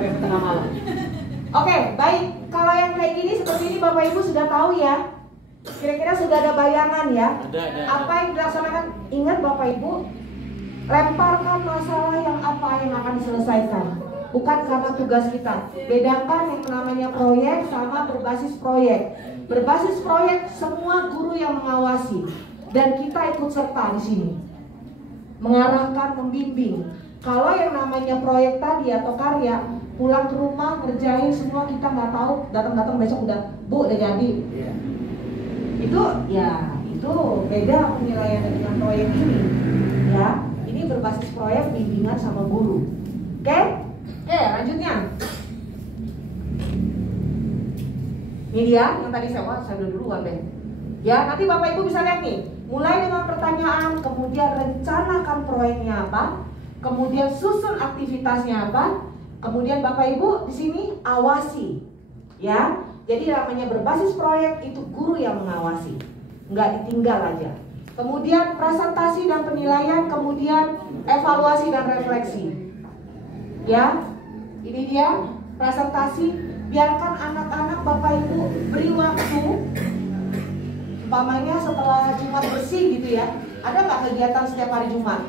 sampai tengah malam. Oke, baik. Kalau yang kayak gini seperti ini Bapak Ibu sudah tahu ya. Kira-kira sudah ada bayangan ya. Apa yang dilaksanakan? Ingat Bapak Ibu, lemparkan masalah yang apa yang akan diselesaikan. Bukan karena tugas kita. Bedakan yang namanya proyek sama berbasis proyek. Berbasis proyek semua guru yang mengawasi dan kita ikut serta di sini. Mengarahkan, membimbing. Kalau yang namanya proyek tadi atau karya, pulang ke rumah ngerjain semua kita nggak tahu, datang-datang besok udah bu udah jadi. Itu ya itu beda penilaian dengan proyek ini. Ya, ini berbasis proyek bimbingan sama guru. Oke, lanjutnya. Ini dia yang tadi saya udah duluan deh. Ya, nanti Bapak Ibu bisa lihat nih. Mulai dengan pertanyaan, kemudian rencanakan proyeknya apa, kemudian susun aktivitasnya apa, kemudian Bapak Ibu di sini awasi. Ya, jadi namanya berbasis proyek itu guru yang mengawasi, nggak ditinggal aja. Kemudian presentasi dan penilaian, kemudian evaluasi dan refleksi. Ya, ini dia presentasi. Biarkan anak-anak Bapak Ibu beri waktu. Umpamanya setelah Jumat bersih gitu ya. Ada nggak kegiatan setiap hari Jumat?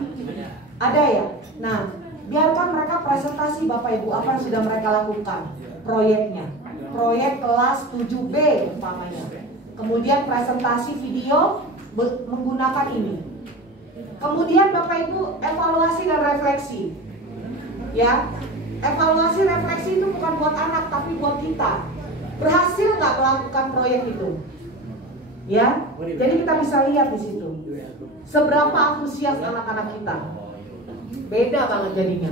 Ada ya. Nah, biarkan mereka presentasi Bapak Ibu apa yang sudah mereka lakukan. Proyeknya. Proyek kelas 7B umpamanya. Kemudian presentasi video menggunakan ini. Kemudian Bapak Ibu evaluasi dan refleksi. Ya. Evaluasi refleksi itu bukan buat anak tapi buat kita. Berhasil nggak melakukan proyek itu? Ya, jadi kita bisa lihat di situ seberapa antusias anak-anak kita. Beda banget jadinya.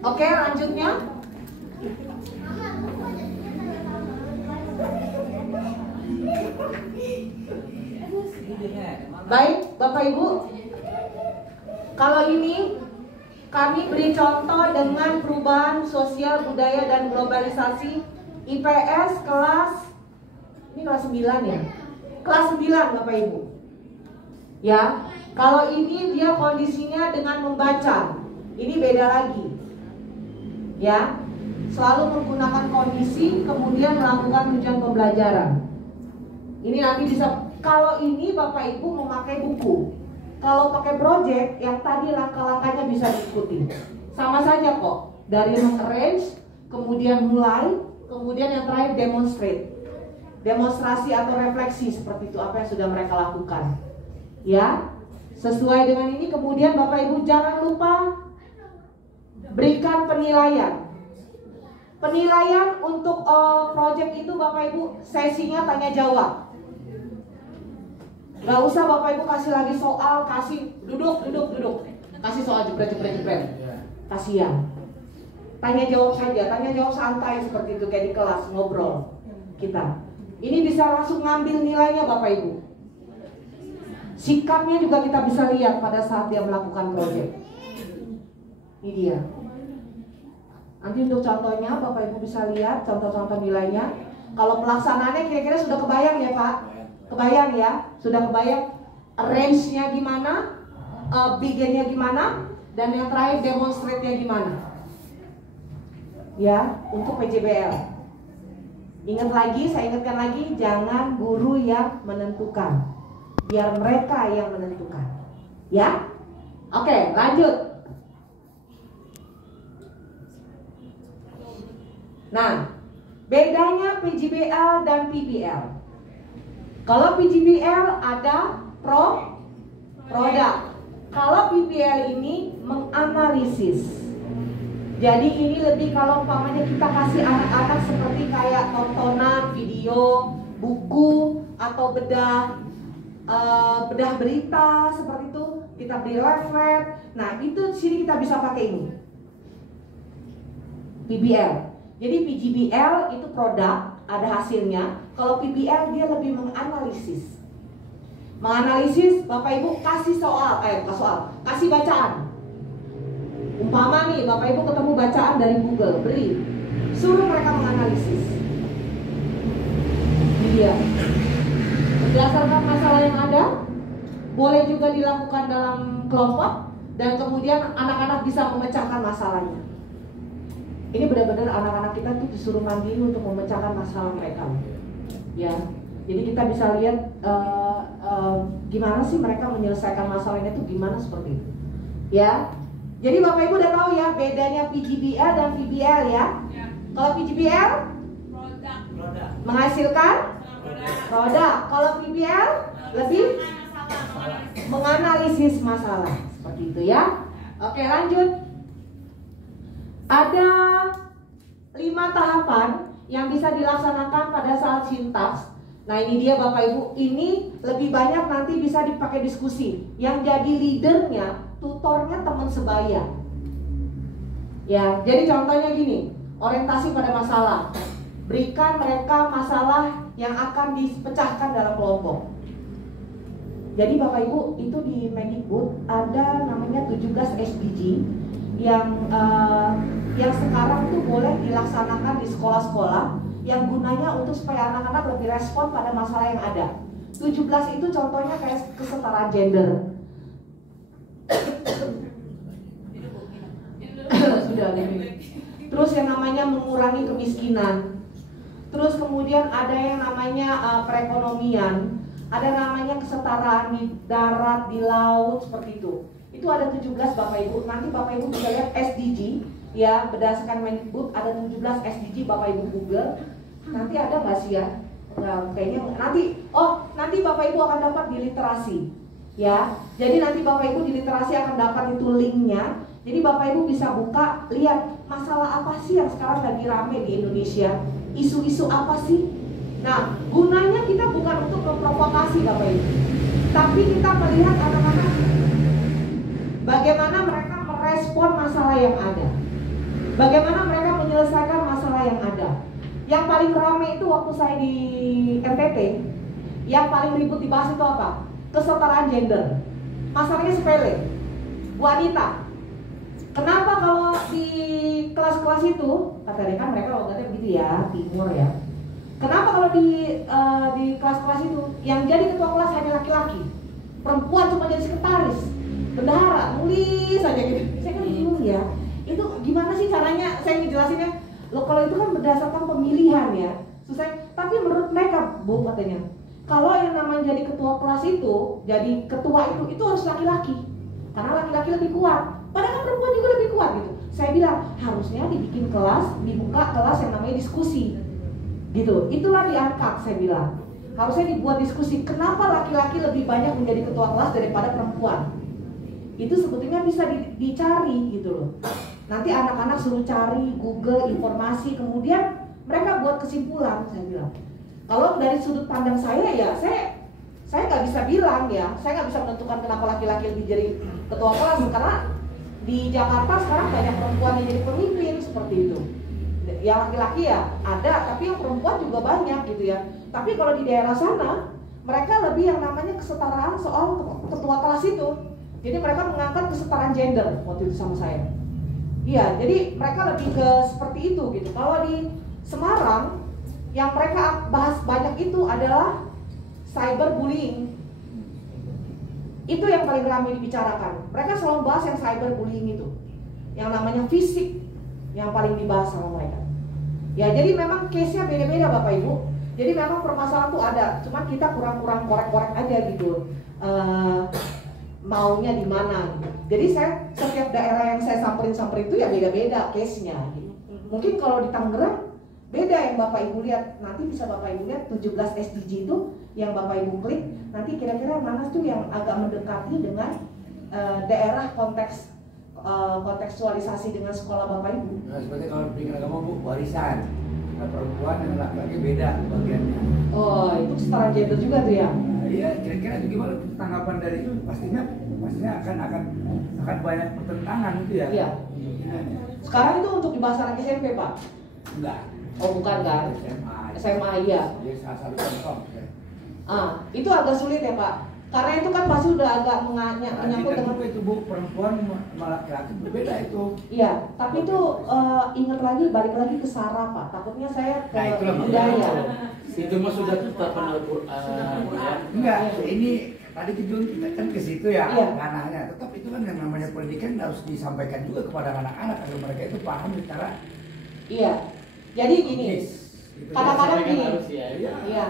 Oke, lanjutnya. Baik, Bapak Ibu. Kalau ini kami beri contoh dengan perubahan sosial budaya dan globalisasi IPS kelas, ini kelas 9 ya? Kelas 9 Bapak Ibu. Ya, kalau ini dia kondisinya dengan membaca. Ini beda lagi. Ya, selalu menggunakan kondisi kemudian melakukan tujuan pembelajaran. Ini nanti bisa, kalau ini Bapak Ibu memakai buku. Kalau pakai project, yang tadi langkah-langkahnya bisa diikuti. Sama saja kok. Dari arrange, kemudian mulai, kemudian yang terakhir demonstrate. Demonstrasi atau refleksi seperti itu apa yang sudah mereka lakukan. Ya, sesuai dengan ini kemudian Bapak Ibu jangan lupa berikan penilaian. Penilaian untuk project itu Bapak Ibu sesinya tanya jawab. Gak usah Bapak Ibu kasih lagi soal, kasih duduk. Kasih soal jepret. Kasihan. Tanya jawab saja, tanya jawab santai seperti itu kayak di kelas ngobrol kita. Ini bisa langsung ngambil nilainya Bapak Ibu. Sikapnya juga kita bisa lihat pada saat dia melakukan proyek. Ini dia. Nanti untuk contohnya Bapak Ibu bisa lihat contoh-contoh nilainya. Kalau pelaksanaannya kira-kira sudah kebayang ya Pak? Kebayang ya? Sudah kebayang range-nya gimana, begin-nya gimana, dan yang terakhir demonstrate-nya gimana? Ya, untuk PJBL. Ingat lagi, saya ingatkan lagi, jangan guru yang menentukan, biar mereka yang menentukan. Ya, oke, lanjut. Nah, bedanya PJBL dan PBL. Kalau PJBL ada produk. Kalau PBL ini menganalisis. Jadi ini lebih kalau umpamanya kita kasih anak-anak seperti kayak tontonan, video, buku atau bedah berita seperti itu, kita beri leaflet. Nah, itu sini kita bisa pakai ini. PBL. Jadi PJBL itu produk, ada hasilnya. Kalau PBL dia lebih menganalisis. Menganalisis, Bapak Ibu kasih kasih bacaan. Umpama nih, Bapak Ibu ketemu bacaan dari Google, beri. Suruh mereka menganalisis. Ini dia. Berdasarkan masalah yang ada, boleh juga dilakukan dalam kelompok, dan kemudian anak-anak bisa memecahkan masalahnya. Ini benar-benar anak-anak kita tuh disuruh mandiri untuk memecahkan masalah mereka. Ya, jadi kita bisa lihat gimana sih mereka menyelesaikan masalahnya itu gimana seperti itu. Ya, jadi Bapak Ibu udah tahu ya bedanya PGBL dan PBL ya. Kalau PGBL menghasilkan produk, kalau PBL lebih menganalisis masalah seperti itu ya. Oke, lanjut. Ada 5 tahapan yang bisa dilaksanakan pada saat sintaks. Nah ini dia Bapak Ibu, ini lebih banyak nanti bisa dipakai diskusi. Yang jadi leadernya, tutornya teman sebaya. Ya, jadi contohnya gini, orientasi pada masalah. Berikan mereka masalah yang akan dipecahkan dalam kelompok. Jadi Bapak Ibu, itu di Mendikbud ada namanya 17 SDG yang sekarang tuh boleh dilaksanakan di sekolah-sekolah yang gunanya untuk supaya anak-anak lebih respon pada masalah yang ada. 17 itu contohnya kayak kesetaraan gender. Sudah terus yang namanya mengurangi kemiskinan. Terus kemudian ada yang namanya perekonomian, ada namanya kesetaraan di darat, di laut, seperti itu. Itu ada 17 Bapak Ibu. Nanti Bapak Ibu bisa lihat SDG ya, berdasarkan Mendikbud ada 17 SDG. Bapak Ibu Google. Nanti ada nggak sih ya? Nah, kayaknya nanti Bapak Ibu akan dapat di literasi ya. Jadi nanti Bapak Ibu di literasi akan dapat itu linknya. Jadi Bapak Ibu bisa buka, lihat masalah apa sih yang sekarang lagi rame di Indonesia, isu-isu apa sih. Nah, gunanya kita bukan untuk memprovokasi Bapak Ibu, tapi kita melihat anak-anak bagaimana mereka merespon masalah yang ada, bagaimana mereka menyelesaikan masalah yang ada. Yang paling ramai itu waktu saya di NTT, yang paling ribut dibahas itu apa? Kesetaraan gender. Masalahnya sepele, wanita. Kenapa kalau di kelas-kelas itu, katanya kan mereka logatnya begitu ya, timur ya. Kenapa kalau di kelas-kelas itu yang jadi ketua kelas hanya laki-laki, perempuan cuma jadi sekretaris, bendahara, nulis aja gitu. Saya kan bingung ya, itu gimana sih caranya? Saya ngejelasinnya, loh kalau itu kan berdasarkan pemilihan ya, susah. Tapi menurut mereka, Bu, katanya, kalau yang namanya jadi ketua kelas itu, jadi ketua itu harus laki-laki, karena laki-laki lebih kuat. Padahal perempuan juga lebih kuat gitu. Saya bilang harusnya dibikin kelas, dibuka kelas yang namanya diskusi, gitu. Itulah diangkat, saya bilang. Harusnya dibuat diskusi. Kenapa laki-laki lebih banyak menjadi ketua kelas daripada perempuan? Itu sebetulnya bisa dicari gitu loh. Nanti anak-anak suruh cari Google informasi, kemudian mereka buat kesimpulan. Saya bilang, kalau dari sudut pandang saya ya, saya nggak bisa bilang ya, saya nggak bisa menentukan kenapa laki-laki lebih jadi ketua kelas, karena di Jakarta sekarang banyak perempuan yang jadi pemimpin seperti itu. Yang laki-laki ya ada, tapi yang perempuan juga banyak gitu ya. Tapi kalau di daerah sana, mereka lebih yang namanya kesetaraan soal ketua kelas itu. Jadi mereka mengangkat kesetaraan gender waktu itu sama saya. Iya, jadi mereka lebih ke seperti itu gitu. Kalau di Semarang, yang mereka bahas banyak itu adalah cyberbullying. Itu yang paling ramai dibicarakan. Mereka selalu bahas yang cyberbullying itu, yang namanya fisik, yang paling dibahas sama mereka. Ya, jadi memang case-nya beda-beda Bapak Ibu. Jadi memang permasalahan tuh ada, cuman kita kurang-kurang korek-korek aja gitu. Maunya di mana gitu. Jadi setiap daerah yang saya samperin itu ya beda-beda case-nya gitu. Mungkin kalau di Tangerang beda yang Bapak Ibu lihat. Nanti bisa Bapak Ibu lihat 17 SDG itu yang Bapak Ibu klik, nanti kira-kira mana tuh yang agak mendekati dengan daerah kontekstualisasi dengan sekolah Bapak Ibu. Nah, seperti kalau pendidikan agama Bu, warisan. Nah, perempuan dan laki-laki beda bagiannya. Oh, itu setara gender juga tuh ya? Iya, kira-kira itu gimana tanggapan dari itu? Pastinya akan banyak pertentangan itu ya. Iya. Sekarang itu untuk dibahas anak SMP Pak? Enggak. Oh bukan kan? SMA iya. Jadi salah satu contoh. Itu agak sulit ya Pak. Karena itu kan pasti udah agak menyangkut dengan itu Bu, perempuan malah laki-laki berbeda itu. Iya, tapi itu ingat lagi, balik lagi ke SARA Pak. Takutnya saya ke budaya. Itu mah sudah tetapkan Al-Quran. Enggak, ini tadi kita kan ke situ ya, iya. ranahnya. Tetap itu kan yang namanya pendidikan harus disampaikan juga kepada anak-anak agar mereka itu paham secara Iya. Jadi gini, kadang-kadang gini. Iya.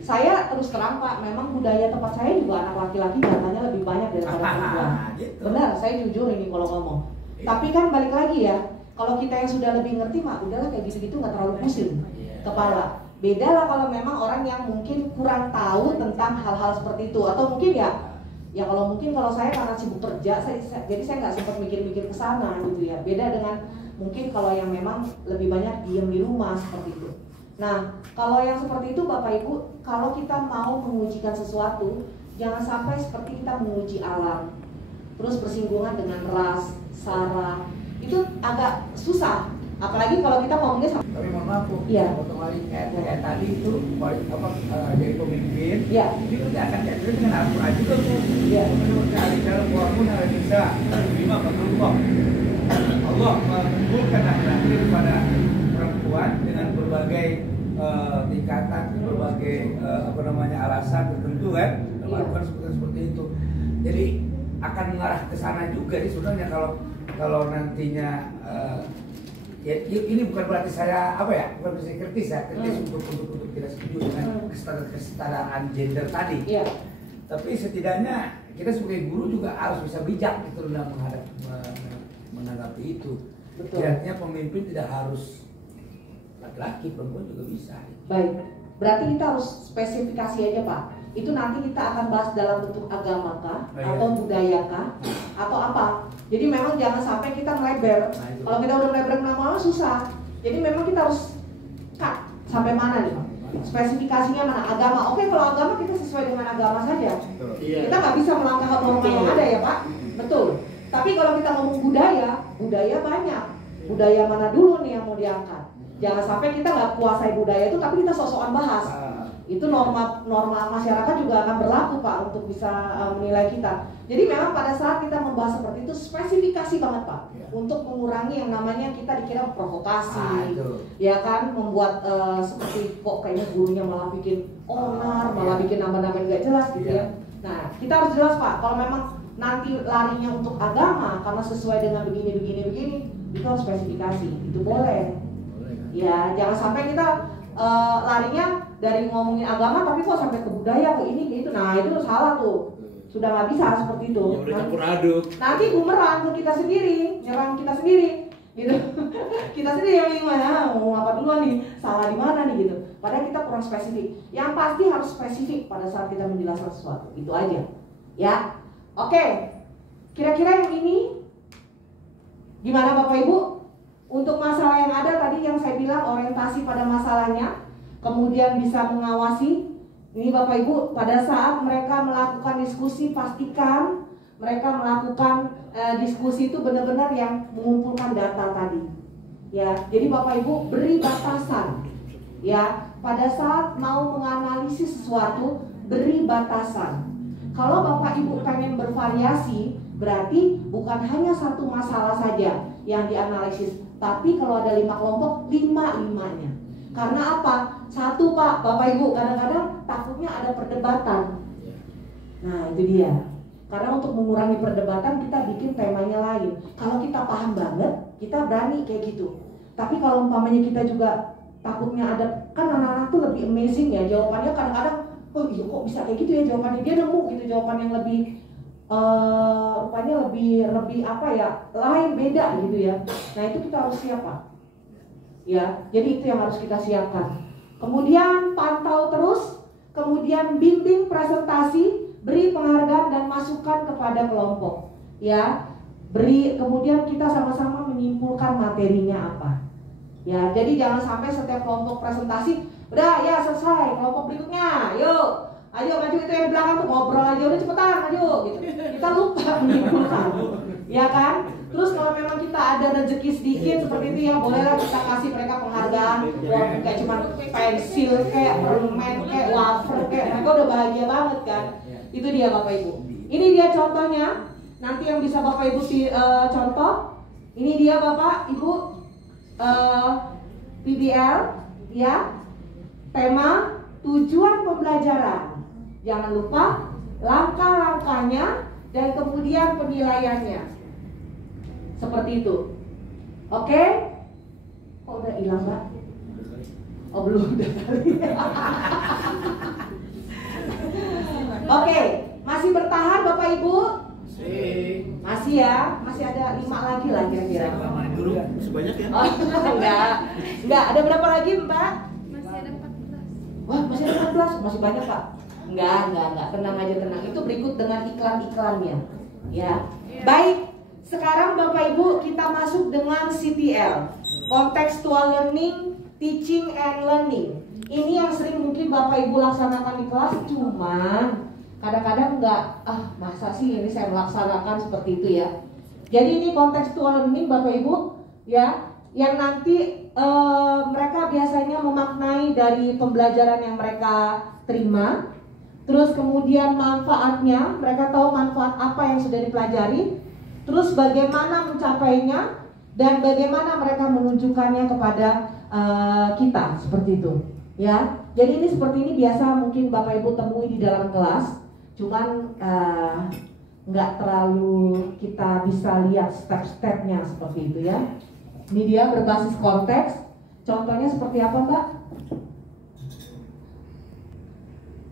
Saya terus terang Pak, memang budaya tempat saya juga anak laki-laki datanya lebih banyak daripada perempuan. Benar, saya jujur ini kalau ngomong. Tapi kan balik lagi ya, kalau kita yang sudah lebih ngerti mah udahlah kayak gitu-gitu nggak terlalu pusing kepala. Beda lah kalau memang orang yang mungkin kurang tahu tentang hal-hal seperti itu, atau mungkin ya kalau mungkin kalau saya karena sibuk kerja, jadi saya nggak sempat mikir-mikir ke sana gitu ya. Beda dengan mungkin kalau yang memang lebih banyak diem di rumah seperti itu. Nah, kalau yang seperti itu Bapak Ibu, kalau kita mau mengujikan sesuatu, jangan sampai seperti kita menguji alam, terus bersinggungan dengan ras, sara, itu agak susah. Apalagi kalau kita ngomongnya sama. Tapi mohon maaf Bu, potong lagi kayak tadi itu jadi pemimpin, itu kita akan diatur dengan Al-Quran juga Bu. Menurut Al-Quran walaupun ada bisa lima berkelompok. Allah mengumpulkan laki-laki kepada perempuan dengan berbagai tingkatan, berbagai alasan tertentu kan, melakukan seperti itu. Jadi akan mengarah ke sana juga nih sebenarnya kalau nantinya ya ini bukan berarti saya bukan berarti saya kritis untuk tidak setuju dengan kesetaraan gender tadi. Tapi setidaknya kita sebagai guru juga harus bisa bijak gitu dalam menanggapi itu. Artinya pemimpin tidak harus laki-laki, perempuan juga bisa. Baik, berarti kita harus spesifikasi aja Pak. Itu nanti kita akan bahas dalam bentuk agama kah, atau budaya kah, atau apa. Jadi memang jangan sampai kita melebar. Kalau kita udah melebar lama-lama susah. Jadi memang kita harus cut sampai mana nih Pak? Spesifikasinya mana? Agama. Oke, kalau agama kita sesuai dengan agama saja. Kita nggak bisa melangkah norma yang ada ya Pak. Betul. Tapi kalau kita ngomong budaya banyak. Budaya mana dulu nih yang mau diangkat? Jangan sampai kita nggak kuasai budaya itu, tapi kita sok-sokan bahas. Itu norma masyarakat juga akan berlaku Pak untuk bisa menilai kita. Jadi memang pada saat kita membahas seperti itu spesifikasi banget Pak, untuk mengurangi yang namanya kita dikira provokasi, ya kan, membuat seperti kok kayaknya gurunya malah bikin onar, malah bikin nama-nama nggak jelas gitu ya. Nah kita harus jelas Pak, kalau memang nanti larinya untuk agama karena sesuai dengan begini, itu harus spesifikasi, itu boleh. Ya jangan sampai kita larinya dari ngomongin agama tapi kok sampai ke budaya, ke ini, ke itu. Nah itu salah tuh, sudah nggak bisa seperti itu. Ya udah campur aduk. Nanti bumerang ke kita sendiri, nyerang kita sendiri, gitu. Kita sendiri yang gimana, mau apa duluan nih, salah di mana nih gitu. Padahal kita kurang spesifik. Yang pasti harus spesifik pada saat kita menjelaskan sesuatu. Itu aja, ya. Oke, kira-kira yang ini gimana Bapak Ibu? Untuk masalah yang ada tadi yang saya bilang orientasi pada masalahnya, kemudian bisa mengawasi. Ini Bapak Ibu, pada saat mereka melakukan diskusi pastikan mereka melakukan diskusi itu benar-benar yang mengumpulkan data tadi. Ya, jadi Bapak Ibu beri batasan. Ya, pada saat mau menganalisis sesuatu beri batasan. Kalau Bapak Ibu pengen bervariasi, berarti bukan hanya satu masalah saja yang dianalisis, tapi kalau ada 5 kelompok, 5-5-nya. Karena apa? Satu Pak, Bapak Ibu, kadang-kadang takutnya ada perdebatan. Nah itu dia. Karena untuk mengurangi perdebatan kita bikin temanya lain. Kalau kita paham banget, kita berani kayak gitu. Tapi kalau umpamanya kita juga takutnya ada, kan anak-anak tuh lebih amazing ya jawabannya kadang-kadang, oh iya kok bisa kayak gitu ya jawabannya, dia nemu gitu jawaban yang lebih rupanya lebih apa ya, lain, beda gitu ya. Nah itu kita harus siap Pak. Ya, jadi itu yang harus kita siapkan. Kemudian pantau terus, kemudian bimbing presentasi, beri penghargaan dan masukan kepada kelompok. Ya, kemudian kita sama-sama menyimpulkan materinya apa. Ya, jadi jangan sampai setiap kelompok presentasi, udah ya selesai, kelompok berikutnya, yuk. Ayo maju, itu yang di belakang tuh ngobrol aja, udah cepetan maju gitu. Kita lupa menyimpulkan, ya kan? Terus kalau memang kita ada rezeki sedikit seperti itu ya, bolehlah kita kasih mereka penghargaan. Walaupun kayak cuma pensil, kayak permen, kayak wafer, kayak mereka udah bahagia banget kan? Itu dia Bapak Ibu. Ini dia contohnya. Nanti yang bisa Bapak Ibu contoh. Ini dia Bapak Ibu PBL, ya. Tema tujuan pembelajaran. Jangan lupa langkah-langkahnya dan kemudian penilaiannya. Seperti itu. Oke? Kok udah hilang, Mbak? Oh, belum udah kali. Oke, masih bertahan Bapak Ibu? Masih ya, masih ada 5 lagi lah kira-kira. Dulu sebanyak ya? Oh, enggak. Ada berapa lagi, Mbak? Masih ada 14. Wah, masih ada 14, masih banyak, Pak. Enggak. Tenang aja, tenang. Itu berikut dengan iklan-iklannya. Ya. Baik, sekarang Bapak Ibu kita masuk dengan CTL, Contextual Learning, Teaching and Learning. Ini yang sering mungkin Bapak Ibu laksanakan di kelas, cuman kadang-kadang enggak, masa sih ini saya melaksanakan seperti itu ya. Jadi ini contextual learning Bapak Ibu ya, yang nanti mereka biasanya memaknai dari pembelajaran yang mereka terima. Terus kemudian manfaatnya, mereka tahu manfaat apa yang sudah dipelajari. Terus bagaimana mencapainya dan bagaimana mereka menunjukkannya kepada kita, seperti itu ya. Jadi ini seperti ini biasa mungkin Bapak Ibu temui di dalam kelas. Cuman nggak terlalu kita bisa lihat step-stepnya seperti itu ya. Ini dia berbasis konteks. Contohnya seperti apa, Mbak?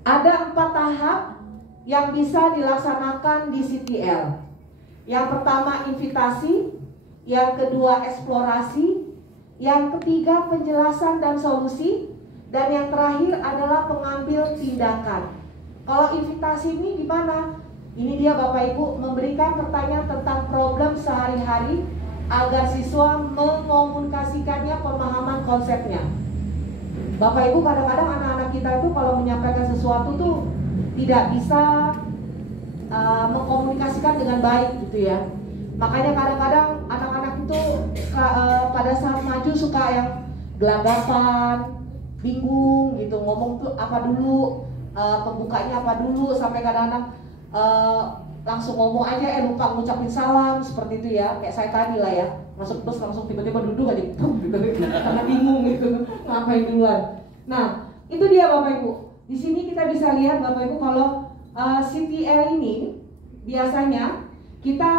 Ada 4 tahap yang bisa dilaksanakan di CTL. Yang pertama invitasi, yang kedua eksplorasi, yang ketiga penjelasan dan solusi, dan yang terakhir adalah pengambil tindakan. Kalau invitasi ini gimana? Ini dia Bapak Ibu memberikan pertanyaan tentang problem sehari-hari agar siswa mengomunikasikannya, pemahaman konsepnya. Bapak Ibu kadang-kadang anak-anak kita itu kalau menyampaikan sesuatu tuh tidak bisa mengkomunikasikan dengan baik gitu ya. Makanya kadang-kadang anak-anak itu pada saat maju suka yang gelagapan, bingung gitu, ngomong tuh apa dulu, pembukanya apa dulu, sampai kadang-kadang langsung ngomong aja lupa ngucapin salam seperti itu ya, kayak saya tadi lah ya, masuk bus langsung tiba-tiba duduk aja gitu, karena bingung gitu ngapain duluan. Nah itu dia Bapak Ibu. Di sini kita bisa lihat Bapak Ibu kalau CTL ini biasanya kita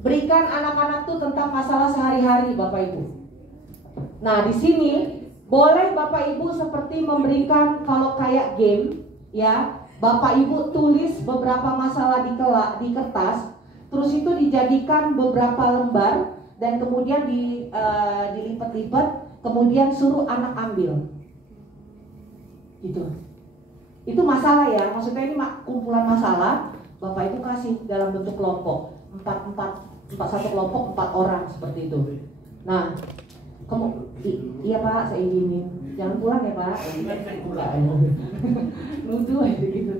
berikan anak-anak tuh tentang masalah sehari-hari Bapak Ibu. Nah di sini boleh Bapak Ibu seperti memberikan kalau kayak game ya, Bapak Ibu tulis beberapa masalah di kertas, terus itu dijadikan beberapa lembar dan kemudian dilipat-lipat, kemudian suruh anak ambil. Gitu. Itu masalah ya, maksudnya ini kumpulan masalah, Bapak Ibu kasih dalam bentuk kelompok, 4 satu kelompok 4 orang seperti itu. Nah, iya Pak, saya izinin. Jangan pulang ya Pak. Nuduh aja gitu.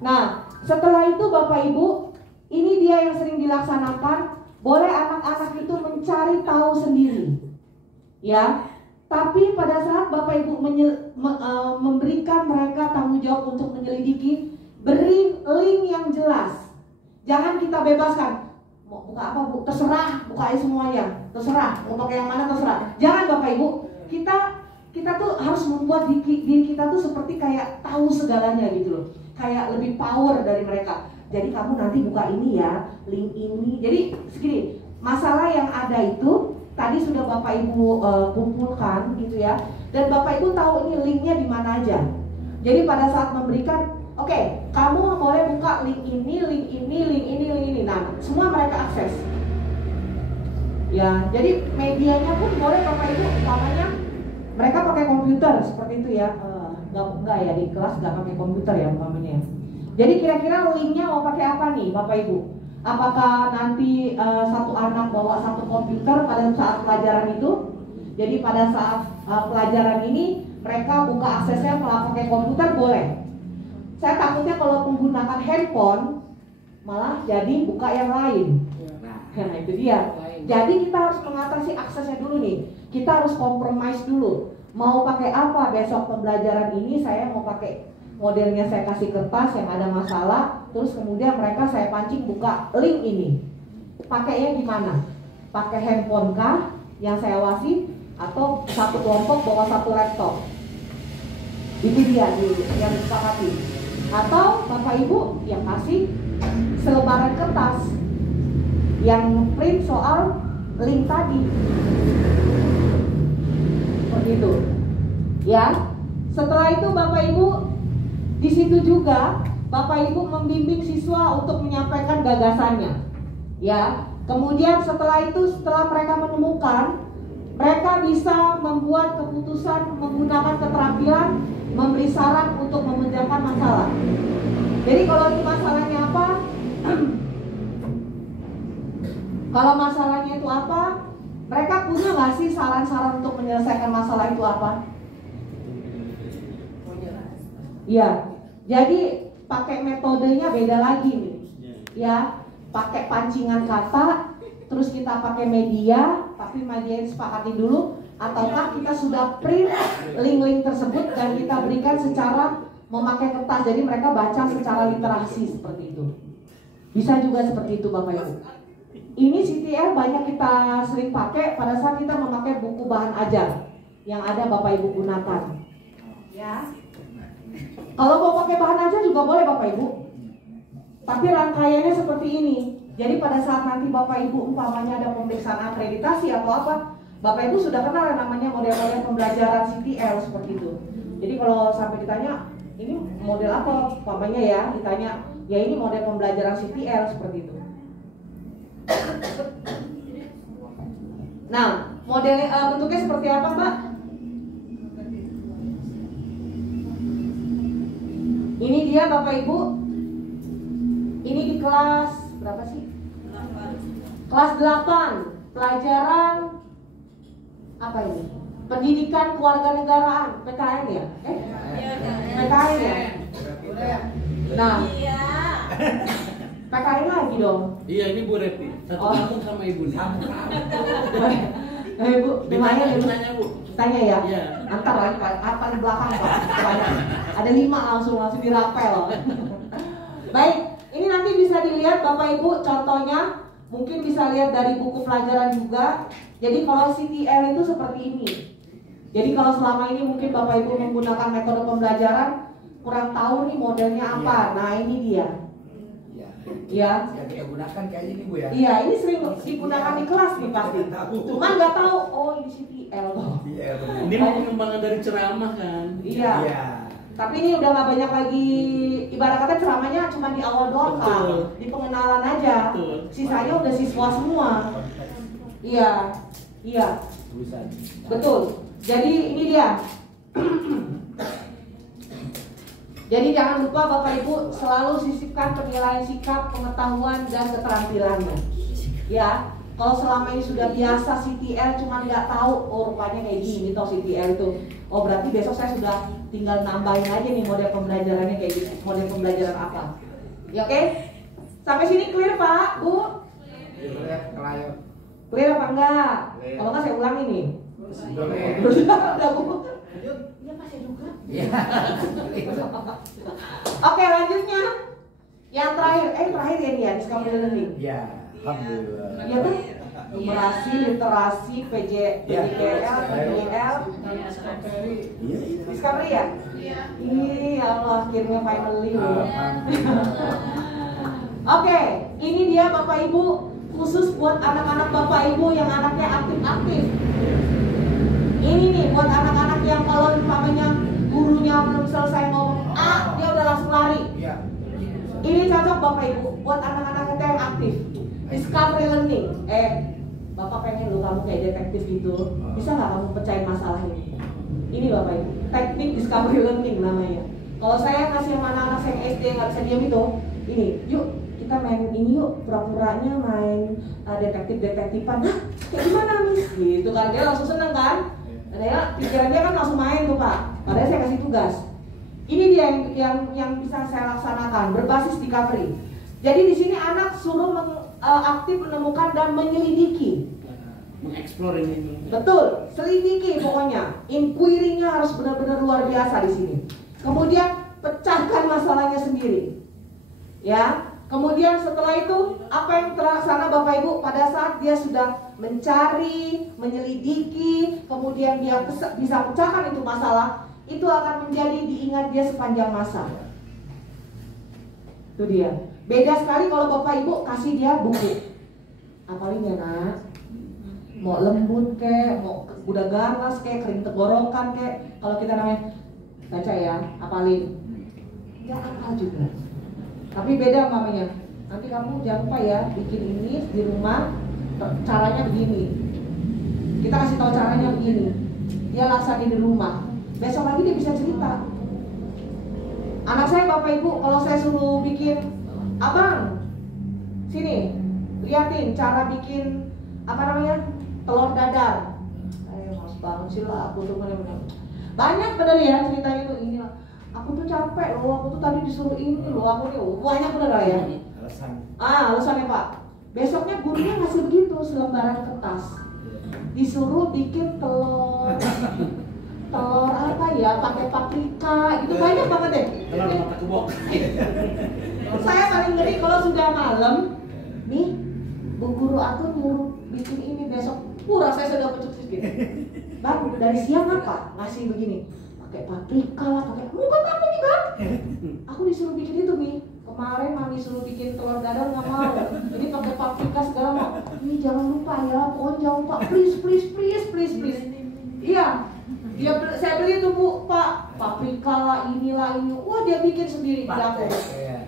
Nah, setelah itu Bapak Ibu, ini dia yang sering dilaksanakan. Boleh anak-anak itu mencari tahu sendiri, ya. Tapi pada saat Bapak Ibu memberikan mereka tanggung jawab untuk menyelidiki, beri link yang jelas. Jangan kita bebaskan. Mau buka apa Bu? Terserah, buka aja semuanya. Terserah, mau pakai yang mana terserah. Jangan Bapak Ibu. Kita tuh harus membuat diri kita tuh seperti kayak tahu segalanya gitu loh. Kayak lebih power dari mereka. Jadi kamu nanti buka ini ya, link ini. Jadi segini, masalah yang ada itu tadi sudah Bapak Ibu kumpulkan gitu ya. Dan Bapak Ibu tahu ini linknya di mana aja. Jadi pada saat memberikan, oke, kamu boleh buka link ini, link ini, link ini, link ini. Nah, semua mereka akses. Ya, jadi medianya pun boleh Bapak Ibu, umpamanya mereka pakai komputer seperti itu ya. Enggak ya, di kelas nggak pakai komputer ya umpamanya. Jadi kira-kira linknya mau pakai apa nih Bapak Ibu? Apakah nanti satu anak bawa satu komputer pada saat pelajaran itu? Jadi pada saat pelajaran ini mereka buka aksesnya pakai komputer boleh. Saya takutnya kalau menggunakan handphone malah jadi buka yang lain. Nah itu dia. Jadi kita harus mengatasi aksesnya dulu nih. Kita harus compromise dulu. Mau pakai apa besok pembelajaran ini? Saya mau pakai modelnya, saya kasih kertas yang ada masalah, terus kemudian mereka saya pancing buka link ini. Pakainya gimana? Pakai handphone kah yang saya awasi, atau satu kelompok bawa satu laptop? Itu dia yang disepakati. Atau Bapak Ibu yang kasih selebaran kertas yang print soal link tadi. Seperti itu. Ya. Setelah itu Bapak Ibu di situ juga Bapak Ibu membimbing siswa untuk menyampaikan gagasannya. Ya. Kemudian setelah itu, setelah mereka menemukan, mereka bisa membuat keputusan menggunakan keterampilan, memberi saran untuk memecahkan masalah. Jadi kalau ini masalahnya apa? Kalau masalahnya itu apa? Mereka punya nggak sih saran-saran untuk menyelesaikan masalah itu apa? Iya. Jadi pakai metodenya beda lagi nih. Ya, pakai pancingan kata, terus kita pakai media, tapi media disepakati dulu, ataukah kita sudah print link-link tersebut dan kita berikan secara memakai kertas, jadi mereka baca secara literasi seperti itu. Bisa juga seperti itu Bapak Ibu. Ini CTL banyak kita sering pakai pada saat kita memakai buku bahan ajar yang ada Bapak Ibu gunakan. Ya. Kalau mau pakai bahan ajar juga boleh Bapak Ibu. Tapi rangkaiannya seperti ini. Jadi pada saat nanti Bapak Ibu umpamanya ada pemeriksaan akreditasi atau apa, Bapak Ibu sudah kenal yang namanya model-model pembelajaran CTL seperti itu. Jadi kalau sampai ditanya, ini model apa? Umpamanya ya, ditanya, ya ini model pembelajaran CTL seperti itu. Nah, modelnya bentuknya seperti apa, Mbak? Ini dia Bapak Ibu. Ini di kelas berapa sih? 8. Kelas 8, pelajaran apa ini? Pendidikan Kewarganegaraan, PKN ya? PKN ya? Nah, PKN lagi dong. Iya, ini Bu Repi. Satu kampung sama Ibu nih. Bu, lumayan ya Bu. Tanya Bu. Tanya ya? Iya. Antar lagi Pak, apa di belakang Pak? Banyak. Ada 5 langsung dirapel. Baik, ini nanti bisa dilihat Bapak Ibu contohnya. Mungkin bisa lihat dari buku pelajaran juga. Jadi kalau CTL itu seperti ini. Jadi kalau selama ini mungkin Bapak Ibu menggunakan metode pembelajaran, kurang tahu nih modelnya apa. Nah ini dia. Ya. Yang kita gunakan kayak ini Bu ya. Iya, ini sering digunakan di kelas nih pasti. Cuman nggak tahu, oh ini CTL. Ini mau pengembangan dari ceramah kan? Iya. Tapi ini udah nggak banyak lagi, ibarat kata ceramahnya cuma di awal doang kan, di pengenalan aja. Sisanya udah siswa semua. Iya, iya. Betul. Jadi ini dia. Jadi jangan lupa Bapak Ibu selalu sisipkan penilaian sikap, pengetahuan dan keterampilannya. Ya, kalau selama ini sudah biasa CTL cuma nggak tahu, oh rupanya kayak gini toh CTL itu. Oh berarti besok saya sudah tinggal nambahin aja nih model pembelajarannya kayak gitu, model pembelajaran apa. Ya oke? Sampai sini clear Pak, Bu? Clear apa enggak? Kalau enggak saya ulangi nih. Udah Bu. Iya masih juga. Oke lanjutnya. Yang terakhir, terakhir ya nih ya, discovery learning. Iya, alhamdulillah. Iya tuh. Numerasi, literasi, PJL, PJL, discovery ya? Iya. Ya Allah, akhirnya finally. Oke, ini dia Bapak Ibu, khusus buat anak-anak Bapak Ibu yang anaknya aktif-aktif. Ini nih buat anak-anak yang kalau umpamanya gurunya belum selesai ngomong A, dia udah langsung lari. Ini cocok Bapak Ibu buat anak-anak kita yang aktif. Discovery learning. Bapak pengen lu kamu kayak detektif gitu. Bisa nggak kamu pecahin masalah ini? Ini Bapak Ibu, teknik discovery learning namanya. Kalau saya kasih sama anak-anak saya yang SD nggak bisa diam itu, ini, yuk kita main ini yuk, pura-puranya main detektif-detektifan. Hah, kayak gimana Miss? Gitu kan, dia langsung seneng kan? Dia pikiran dia kan langsung main tuh Pak. Padahal saya kasih tugas. Ini dia yang bisa saya laksanakan berbasis discovery. Jadi di sini anak suruh aktif menemukan dan menyelidiki, mengeksplor ini. Betul, selidiki pokoknya. Inquiry-nya harus benar-benar luar biasa di sini. Kemudian pecahkan masalahnya sendiri. Ya. Kemudian setelah itu apa yang terlaksana Bapak Ibu pada saat dia sudah mencari, menyelidiki, kemudian dia bisa pecahkan itu masalah, itu akan menjadi diingat dia sepanjang masa. Itu dia. Beda sekali kalau Bapak Ibu kasih dia buku. Apalin ya nak. mau lembut kek, mau udah ganas kek, kering tenggorokan kek. Kalau kita namanya baca ya, apalin, nggak apa juga. Tapi beda mamanya. Nanti kamu jangan lupa ya bikin ini di rumah, caranya begini. Kita kasih tahu caranya begini. Dia laksanain di rumah. Besok lagi dia bisa cerita. Anak saya Bapak Ibu, kalau saya suruh bikin, abang, sini, liatin cara bikin apa namanya telur dadar. Mas banget sih lah, aku tuh bener-bener banyak bener ya ceritanya tuh ini lah. Aku tuh capek loh, aku tuh tadi disuruh ini loh, aku nih banyak bener lah ya. Alasannya Pak. Besoknya gurunya ngasih begitu selembaran kertas, disuruh bikin telur apa ya, pakai paprika gitu, banyak banget deh. Telur mata kebok. Saya paling ngeri kalau sudah malam nih, Bu Guru aku nyuruh bikin ini besok, saya sudah pecut gitu. Bang, dari siang apa? Ngasih begini, pakai paprika lah, pakai bukan apa nih Bang? Aku disuruh bikin itu nih. Kemarin Mami suruh bikin telur dadar nggak mau. Ini pakai paprika segala mau. Ini jangan lupa ya, pokoknya jangan lupa, please. Iya. Saya beli tuh Bu, Pak, paprika lah, inilah ini. Wah, dia bikin sendiri di dapur.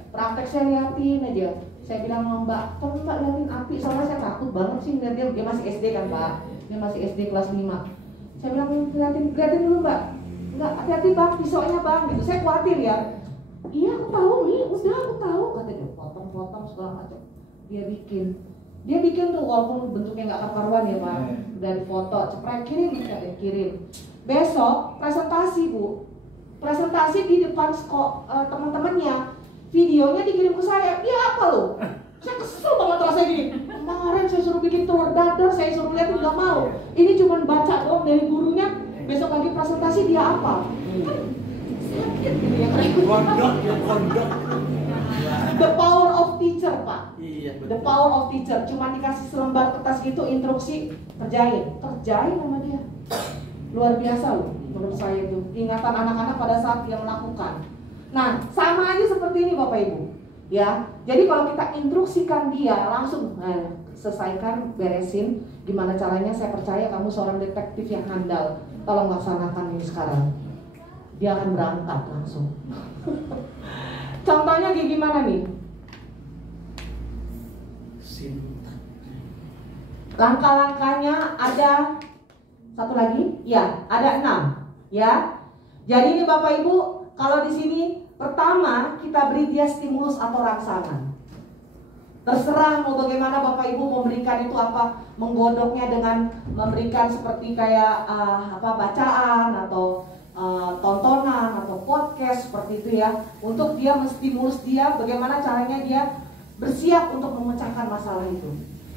Praktek saya liatin aja. Saya bilang sama Mbak, tolong Mbak liatin api, soalnya saya takut banget sih ngeliat dia masih SD kan Pak. Dia masih SD kelas 5. Saya bilang liatin dulu Mbak. Enggak, hati-hati Bang, pisaunya Bang gitu. Saya khawatir ya. Iya, aku tahu nih, udah aku tahu, katanya potong segala macam. Dia bikin tuh walaupun bentuknya nggak karuan ya Pak. Dari foto, ceprek kirim. Besok presentasi Bu, presentasi di depan teman-temannya, videonya dikirim ke saya. Dia apa loh? Saya kesel banget rasanya gini. Kemarin saya suruh bikin telur dadar, saya suruh liatin nggak mau. Ini cuma baca doang dari gurunya. Besok lagi presentasi dia apa? Kan sakit gitu ya. Kondok. The power of teacher Pak. Iya, betul. The power of teacher. Cuma dikasih selembar kertas gitu instruksi, kerjain sama dia. Luar biasa loh menurut saya itu. Ingatan anak-anak pada saat dia melakukan. Nah, sama aja seperti ini Bapak Ibu. Ya. Jadi kalau kita instruksikan dia langsung selesaikan, beresin. Gimana caranya? Saya percaya kamu seorang detektif yang handal. Tolong laksanakan ini sekarang. Dia akan berangkat langsung. Contohnya kayak gimana nih? Langkah-langkahnya ada satu lagi, ya ada 6, ya. Jadi ini Bapak Ibu, kalau di sini pertama kita beri dia stimulus atau rangsangan. Terserah mau bagaimana Bapak Ibu memberikan itu apa, menggodoknya dengan memberikan seperti kayak bacaan atau tontonan atau podcast seperti itu ya, untuk dia menstimulus dia bagaimana caranya dia bersiap untuk memecahkan masalah itu.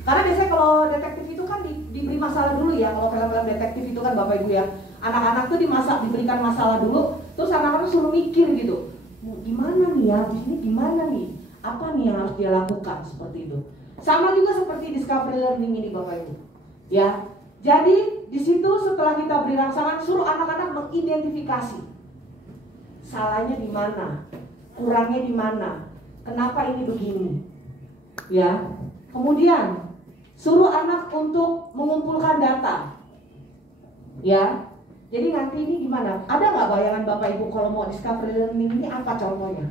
Karena biasanya kalau detektif itu kan diberi masalah dulu ya, kalau film-film detektif itu kan Bapak Ibu ya, anak-anak tuh diberikan masalah dulu, terus anak-anak suruh mikir gitu, gimana nih ya, di sini gimana nih, apa nih yang harus dia lakukan seperti itu. Sama juga seperti discovery learning ini Bapak Ibu, ya. Jadi di situ setelah kita beri rangsangan, suruh anak-anak mengidentifikasi salahnya di mana, kurangnya di mana, kenapa ini begini, ya. Kemudian suruh anak untuk mengumpulkan data, ya. Jadi nanti ini gimana? Ada nggak bayangan Bapak Ibu kalau mau discovery learning ini apa contohnya?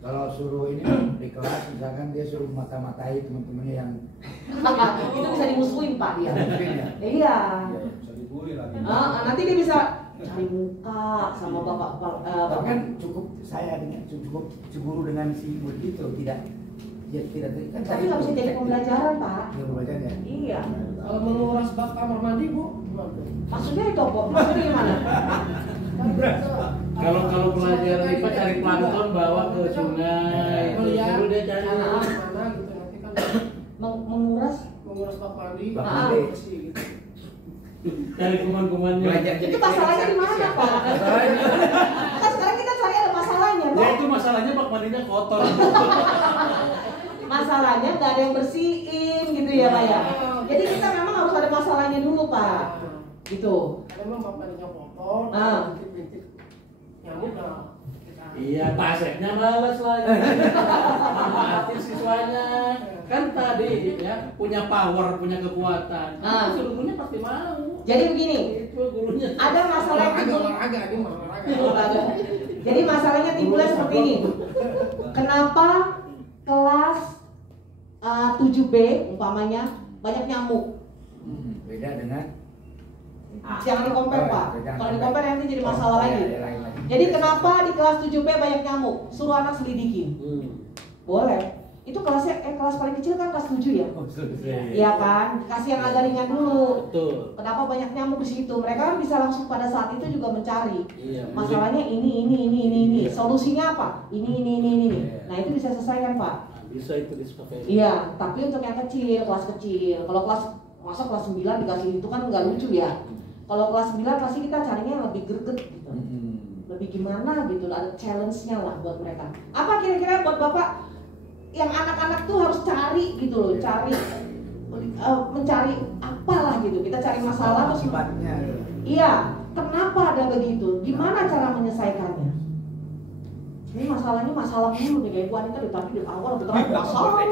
Kalau suruh ini di kelas misalkan dia suruh mata-matai teman-temannya yang itu bisa dimusuhin Pak dia. Iya. Bisa dibully lagi. Nanti dia bisa cari muka sama bapak. Tapi kan cukup saya dengan cukup cemburu dengan si murid itu tidak kan. Tapi nggak bisa jadi pembelajaran Pak. Pembelajaran ya. Iya. Kalau menguras bak kamar mandi Bu, Maksudnya itu kok? Maksudnya gimana? Kalau pelajaran IPA cari plankton bawa ke sungai, terus dia cari mana gitu nanti kan menguras bak mandi, bersih gitu. cari kuman-kumannya. Itu masalahnya di mana Pak? Kan sekarang kita cari ada masalahnya Ya Pak. itu masalahnya bak mandinya kotor. Masalahnya nggak ada yang bersihin gitu ya Pak ya. Jadi kita memang harus ada masalahnya dulu Pak. Gitu. Memang bak mandinya kotor, bintik-bintik nyamuk dah. Iya, Pak Asepnya males lagi. Manfaatin siswanya. Kan tadi ya punya power, punya kekuatan. Nah. Gurunya pasti mau. Jadi begini, Itu gurunya. ada masalah yang timbul. Olahraga, ini mah olahraga. Jadi masalahnya timbulnya seperti ini. Kenapa kelas 7B umpamanya banyak nyamuk? Beda dengan Jangan di-compare, Pak. Kalau di-compare nanti jadi masalah lagi. Jadi kenapa di kelas 7B banyak nyamuk? Suruh anak selidikin. Boleh. Itu kelasnya kelas paling kecil kan kelas 7 ya? Iya kan? Kasih yang agak ringan dulu. Betul. Kenapa banyak nyamuk di situ? Mereka kan bisa langsung pada saat itu juga mencari. Iya. Masalahnya ini. Solusinya apa? Ini. Nah, itu bisa selesaikan, Pak. Bisa itu discovery. Iya, tapi untuk yang kecil, kelas kecil. Kalau masa kelas 9 dikasih itu kan nggak lucu ya. Kalau kelas 9 pasti kita carinya yang lebih greget gitu. Lebih gimana gitu, ada challenge-nya lah buat mereka. Apa kira-kira buat Bapak yang anak-anak tuh harus cari gitu loh, mencari apalah gitu. Kita cari masalah terus akibatnya. iya, kenapa ada begitu? Gimana cara menyelesaikannya? Ini masalahnya masalah dulu nih kayak Bu Anita, tapi di awal betul masalah.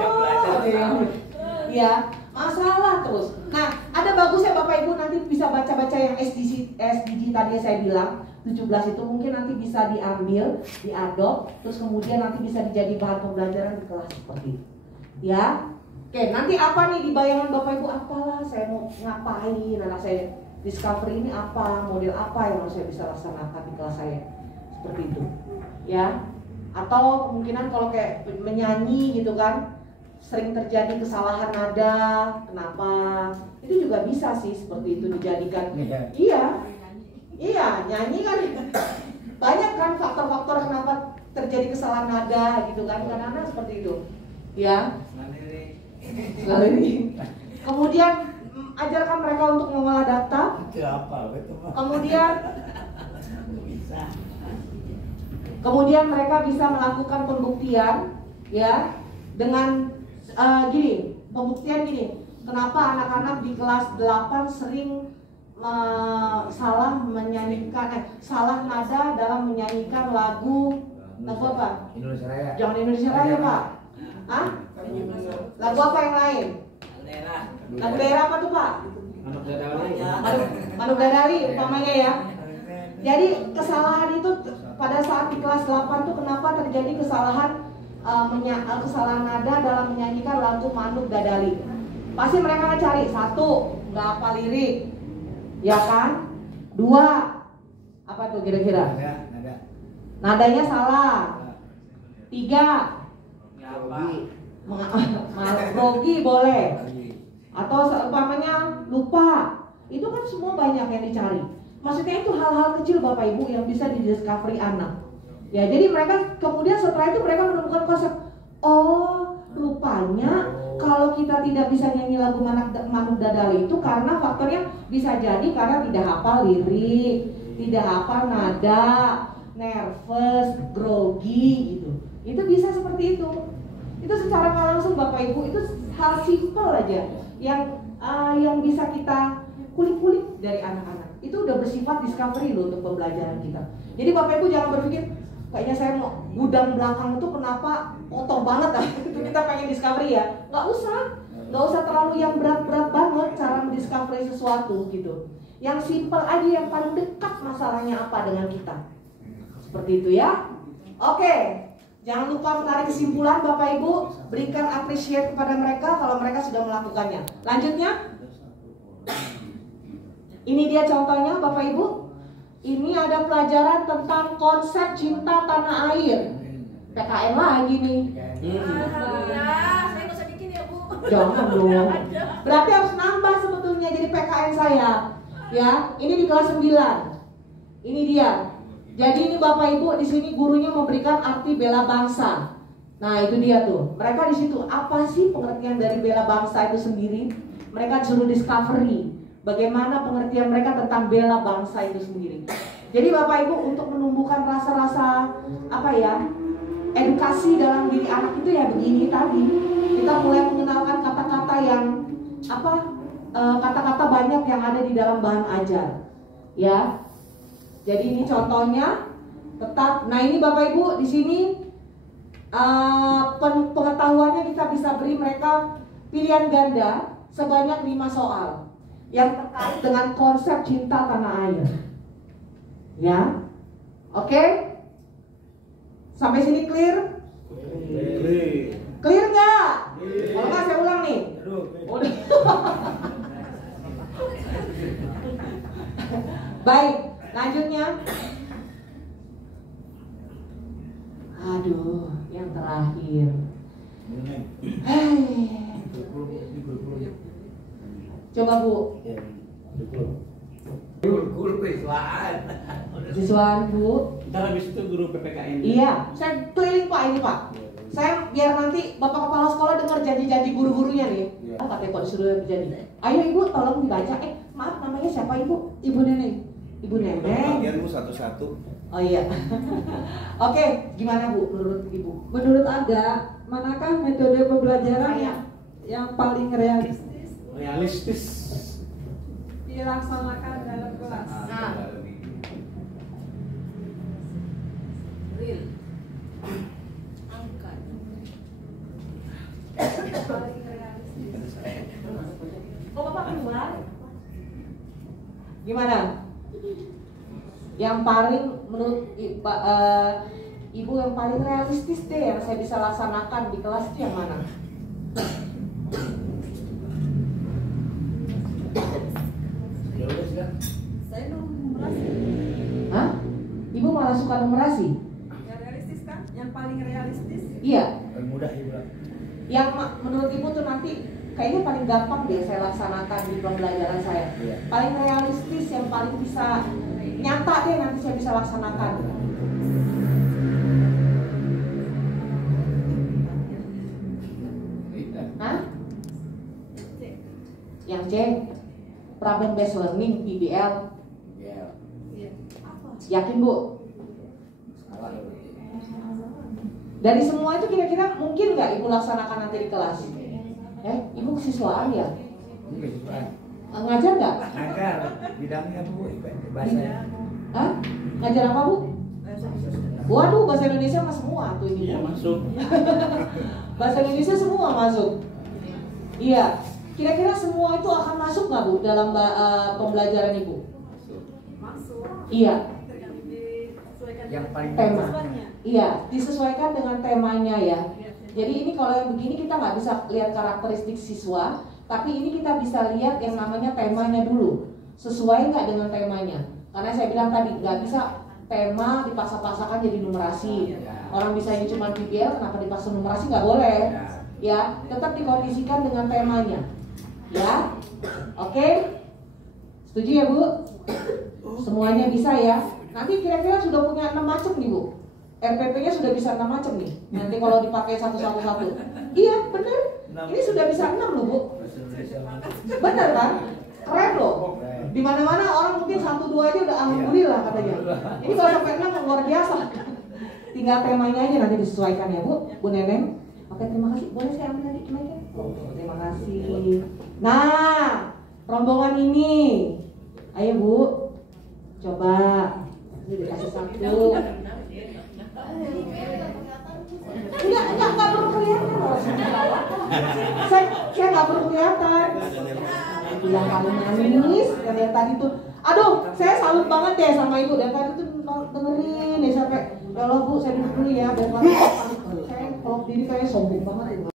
Iya, masalah terus. Nah, ada bagusnya Bapak Ibu nanti bisa baca-baca yang SDG tadi saya bilang 17 itu mungkin nanti bisa diambil, diadop, terus kemudian nanti bisa dijadi bahan pembelajaran di kelas seperti itu. Ya, oke. Nanti apa nih di bayangan Bapak Ibu? Apalah saya mau ngapain? Anak saya discovery ini apa? Model apa yang harus saya bisa laksanakan di kelas saya? Seperti itu. Ya. Atau kemungkinan kalau kayak menyanyi gitu kan, sering terjadi kesalahan nada. Kenapa? Itu juga bisa sih seperti itu dijadikan. Iya, nyanyi kan banyak kan faktor-faktor kenapa terjadi kesalahan nada gitu kan, karena seperti itu. Ya. Kemudian ajarkan mereka untuk mengolah data. Kemudian mereka bisa melakukan pembuktian, ya, dengan gini, pembuktian gini. Kenapa anak-anak di kelas 8 sering salah nada dalam menyanyikan lagu apa? Indonesia Raya. Jangan Indonesia Raya, Pak. Hah? Lagu apa yang lain? Lagu daerah apa tuh, Pak? Manuk Dadali umpamanya ya. Jadi kesalahan itu pada saat di kelas 8 tuh kenapa terjadi kesalahan nada dalam menyanyikan lagu Manuk Dadali? Pasti mereka cari, satu, nggak apa lirik. Ya kan? 2, apa tuh kira-kira? Nadanya salah. 3, grogi boleh. Atau seumpamanya lupa. Itu kan semua banyak yang dicari. Maksudnya itu hal-hal kecil Bapak Ibu yang bisa didiscovery anak. Ya, jadi mereka kemudian setelah itu mereka menemukan konsep, oh rupanya kalau kita tidak bisa nyanyi lagu Manuk Dadali itu karena faktornya bisa jadi karena tidak hafal lirik, tidak hafal nada, nervous, grogi gitu. Itu bisa seperti itu. Itu secara nggak langsung Bapak Ibu, itu hal simple aja yang bisa kita kulik-kulik dari anak-anak. Itu udah bersifat discovery loh untuk pembelajaran kita. Jadi Bapak Ibu jangan berpikir kayaknya saya mau gudang belakang itu kenapa kotor banget lah. Itu kita pengen discovery ya. Nggak usah terlalu yang berat-berat banget cara mendiscovery sesuatu gitu. Yang simple aja, yang paling dekat masalahnya apa dengan kita. Seperti itu ya. Oke, jangan lupa menarik kesimpulan Bapak Ibu. Berikan appreciate kepada mereka kalau mereka sudah melakukannya. Lanjutnya, ini dia contohnya Bapak Ibu. Ini ada pelajaran tentang konsep cinta tanah air. PKN lagi nih. Alhamdulillah, saya nggak usah bikin ya Bu. Jangan dong. Berarti harus nambah sebetulnya jadi PKN saya. Ya, ini di kelas 9. Ini dia. Jadi ini Bapak Ibu di sini gurunya memberikan arti bela bangsa. Nah, itu dia tuh. Mereka di situ apa sih pengertian dari bela bangsa itu sendiri? Mereka suruh discovery. Bagaimana pengertian mereka tentang bela bangsa itu sendiri. Jadi Bapak Ibu untuk menumbuhkan rasa-rasa edukasi dalam diri anak itu ya begini tadi. Kita mulai mengenalkan kata-kata yang kata-kata banyak yang ada di dalam bahan ajar. Ya. Jadi ini contohnya Tetap. Nah ini Bapak Ibu di sini pengetahuannya kita bisa beri mereka pilihan ganda sebanyak 5 soal yang terkait dengan konsep cinta tanah air. Ya, oke? Sampai sini clear? Clear nggak? Kalau nggak saya ulang nih. Udah. Baik, lanjutnya. Aduh, yang terakhir. Coba Bu. Guru siswaan. Siswaan Bu. Ntar habis itu guru PPKN. Iya, saya keliling Pak ini Pak. Saya biar nanti Bapak Kepala Sekolah dengar janji-janji guru-gurunya nih. Katanya kok disuruh berjanji. Ayo Ibu tolong dibaca. Maaf namanya siapa Ibu? Ibu Neneng. Ibu Neneng. Bagianmu satu-satu. Oh iya. Oke, gimana Bu menurut Ibu? Menurut Anda, manakah metode pembelajaran yang paling realistis Realistis. dilaksanakan dalam kelas? Nah, Real. Angkat. Paling realistis. kok Bapak keluar? Gimana? Yang paling menurut Ibu yang paling realistis deh yang saya bisa laksanakan di kelas itu yang mana? Saya numerasi. Hah? Ibu malah suka numerasi? Yang realistis kan? Yang paling realistis. Iya. Mudah Ibu. Yang menurut Ibu tuh nanti kayaknya paling gampang deh saya laksanakan di pembelajaran saya. Iya. Paling realistis yang paling bisa nyata deh nanti saya bisa laksanakan. Hah? Yang C, problem based learning PBL. Iya. Yakin Bu? Salah. Dari semua itu kira-kira mungkin nggak Ibu laksanakan nanti di kelas? Ibu kesiswaan ya? Mungkin siswaan. Ngajar nggak? Ngajar bidangnya Bu bahasa. Hah? Ngajar apa Bu? Waduh, bahasa Indonesia mah semua tuh ini. Iya masuk. Bahasa Indonesia semua masuk. Iya. Kira-kira semua itu akan masuk nggak Bu dalam pembelajaran Ibu? Masuk. Iya. Yang paling Tema. Siswanya. Iya, disesuaikan dengan temanya ya. Jadi ini kalau yang begini kita nggak bisa lihat karakteristik siswa, tapi ini kita bisa lihat yang namanya temanya dulu. Sesuai nggak dengan temanya? Karena saya bilang tadi nggak bisa tema dipaksa-paksakan jadi numerasi. Orang bisa ini cuma PBL, kenapa dipaksa numerasi? Nggak boleh. Ya, tetap dikondisikan dengan temanya. Ya, oke? Setuju ya Bu? Semuanya bisa ya. Nanti kira-kira sudah punya 6 macam nih Bu. RPP-nya sudah bisa 6 macam nih. Nanti kalau dipakai satu-satu. Iya, bener. Ini sudah bisa 6 loh Bu. Bener kan? Keren loh. Di mana-mana orang mungkin 1-2 aja udah alhamdulillah katanya. Ini kalau sampai 6 luar biasa. Tinggal temanya aja nanti disesuaikan ya Bu. Bu Neneng. Oke, terima kasih. Boleh saya ambil lagi mic-nya? Terima kasih. Nah, rombongan ini. Ayo Bu. Coba. Ini dikasih satu. Enggak perlu kelihatan. Saya nggak perlu kelihatan. Bilang paling manis dari tadi tuh. Aduh, saya salut banget deh sama Ibu. Dan tadi tuh dengerin nih sampai ya Allah Bu, saya duduk dulu ya. Dan saya kalau diri kayak sombong banget.